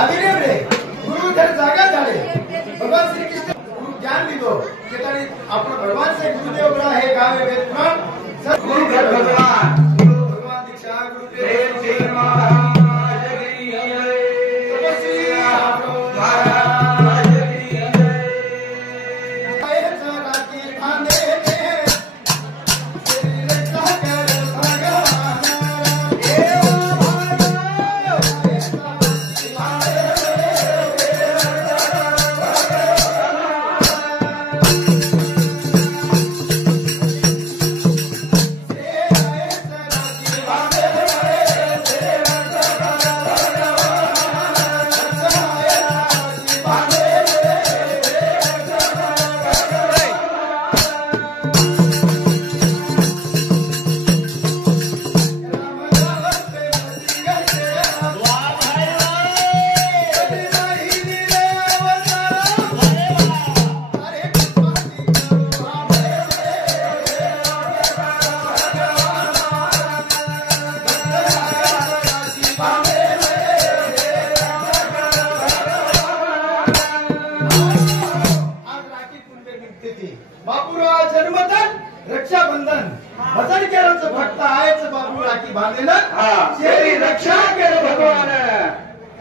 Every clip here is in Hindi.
आविरे रे गुरु घर जागा झाले भगवान श्री कृष्ण गुरु ज्ञान दीदो के तारी आपण भगवान से गुरुदेव बड़ा है गावे वेद पुराण सब गुरु घर भगवान दीक्षा गुरु प्रेम से महाराज की जय तपस्वी महाराज की जय आए सदा की खाने बापूराव जन्मतन रक्षाबंधन भजन केलं भक्त आहेच बापू राखी बांधलेलं शेरी रक्षा केलं भगवान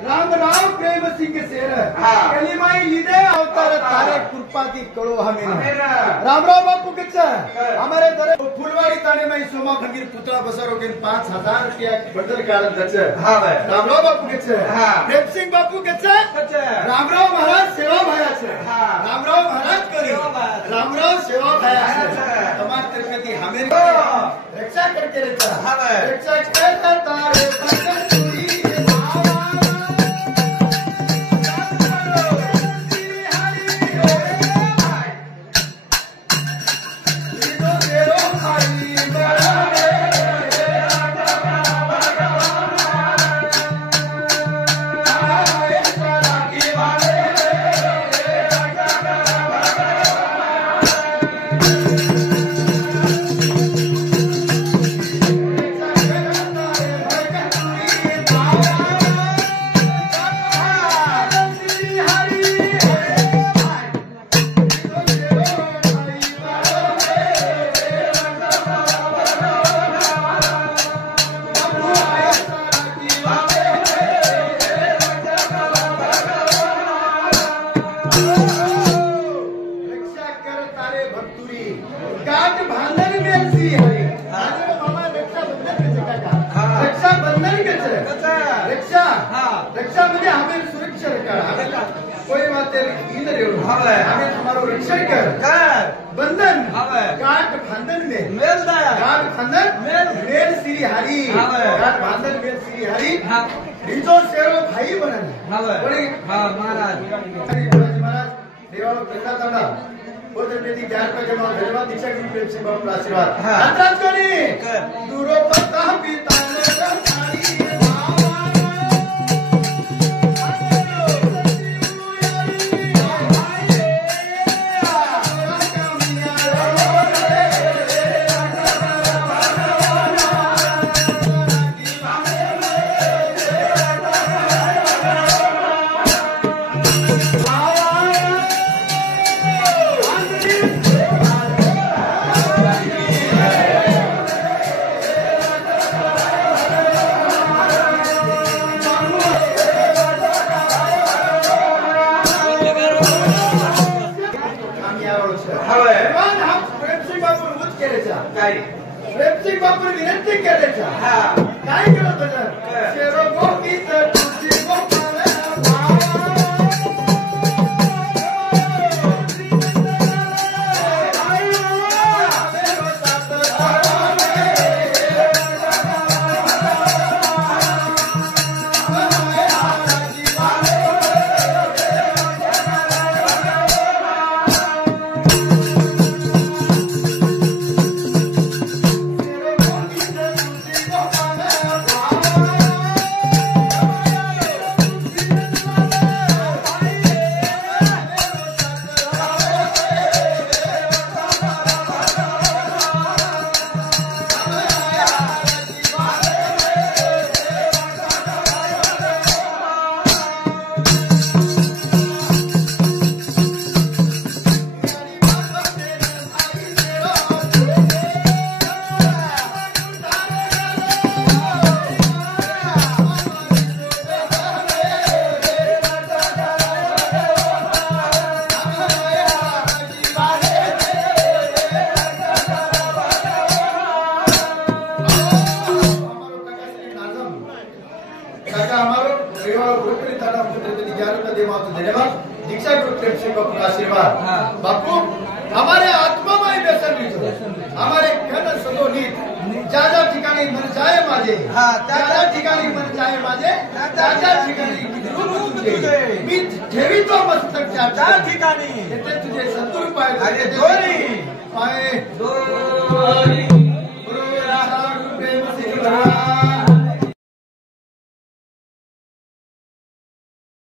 राम राम प्रेम सिंह शेर कलिमाई लीदे अवतार तारे कृपाती करो हमें राम राम बापू किच्छ हमारे दर फुलवाड़ी ताने में सोमा फकीर पुतळा बसरो के 5000 रुपया बंडल काढत गच्छ राम राम बापू किच्छ प्रेम सिंह बापू किच्छ राम राम महाराज सेवा भयाचे राम राम महाराज करी राम राम सेवा भयाचे तमाम तरफती हमें रक्षा करके रहता रक्षा करता तारे भगत तुरी रक्षा म्हणजे हमें सुरक्षा कर कोई बात इन हमें तुम्हारो रक्षा कर बंधन गांठ बंधन में मेल गांठ बंधन मेल श्री हरि गांठ बंधन मेल श्री हरि हिजो शेरो भाई बनन महाराज देवाला प्रसाद आला बोलते बेटी 11 का जमा धन्यवाद दीक्षा गुरु प्रेम सिंह बाबू आशीर्वाद अंतराज करी दूरो पता पिता प्रेम सिंह बापू विनंती केल्याच्या काय केलं तुझं शेरो गोपीच तुझी गोपाल काका हमारो परिवार ग्रुप में थाना छत्रपति ज्ञान का देवा तो धन्यवाद दीक्षा ग्रुप प्रेम सिंह को अपना आशीर्वाद बापू हमारे आत्मा में व्यसन लीजिए हमारे घन सदो नीत ज्या ठिकाणी मन जाए माझे त्या ठिकाणी मन जाए माझे त्या ठिकाणी तुझे मी ठेवितो मस्तक त्या ठिकाणी येते तुझे सत्तूर पाय अरे दोरी पाय दोरी